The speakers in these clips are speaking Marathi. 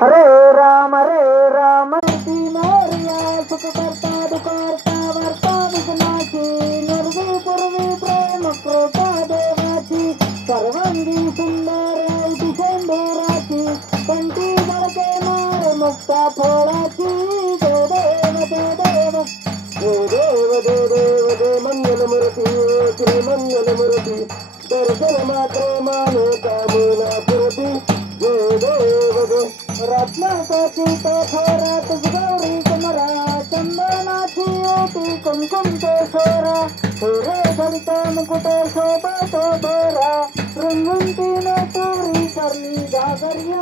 Hare Rama, Hare Rama, Hare Maria, Sukhakarta, Dukarta, Varta, Vishnachi, Nirvi, Purvi, Prema, Krupa, Devachi, Sarvangi, Sundara, Iti, Sendurachi, Panti, Varke, Mare, Mukta, Polachi, Deva, Deva, Deva, Deva, Deva, Deva, Deva, Deva, Deva, Deva, Deva, Deva, Thorat Gauri कमरा चंदनाची ओटी कुमकुम ते सोरा हिरे धरता मुकुट शोभा तो दोरा रंगून तीन चोरी करली घागरिया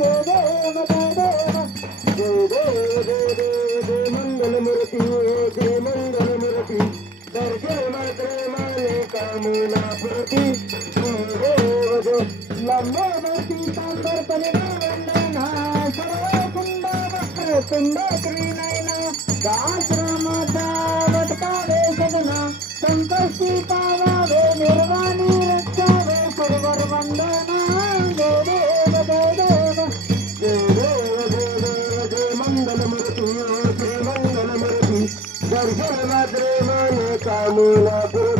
जय देव जय देव जय देव जय देव जय मंगल मूर्ती जय मंगल मूर्ती दर्गे मात्र माने कामना కుంభక్రీనైనా గాశ్రమత బతకావే సదన సంతస్తి పావే నిర్వాణి రక్షావే సర్వర్ వందన దేవ దేవ దేవ దేవ కామూల గురు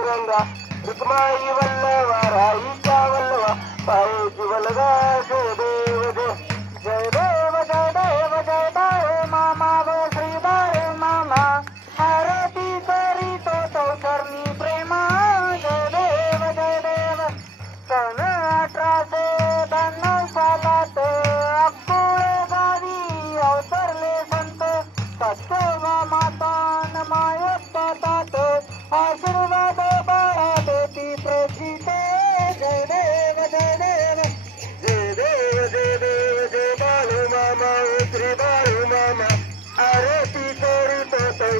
సుఖమాయి వల్లవ రాయికా వల్లవ పాయకి వల్లగా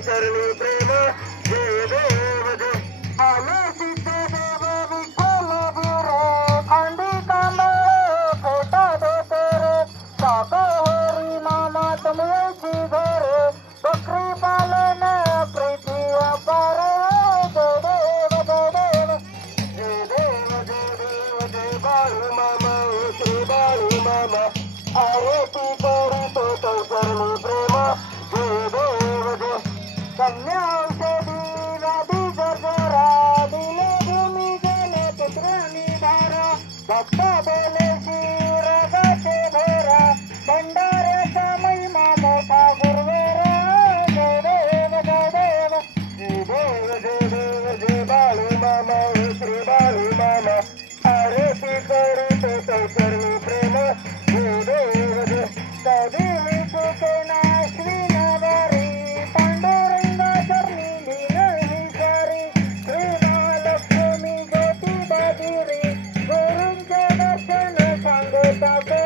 ವಿಚಾರಣೆ about that.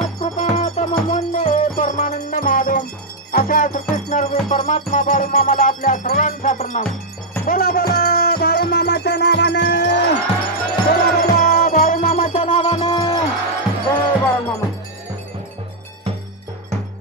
मुंडे परमानंद माधव. अशा श्रीकृष्ण परमात्मा बाळू मामाला आपल्या सर्वांचा प्रणाम. बोला बोला.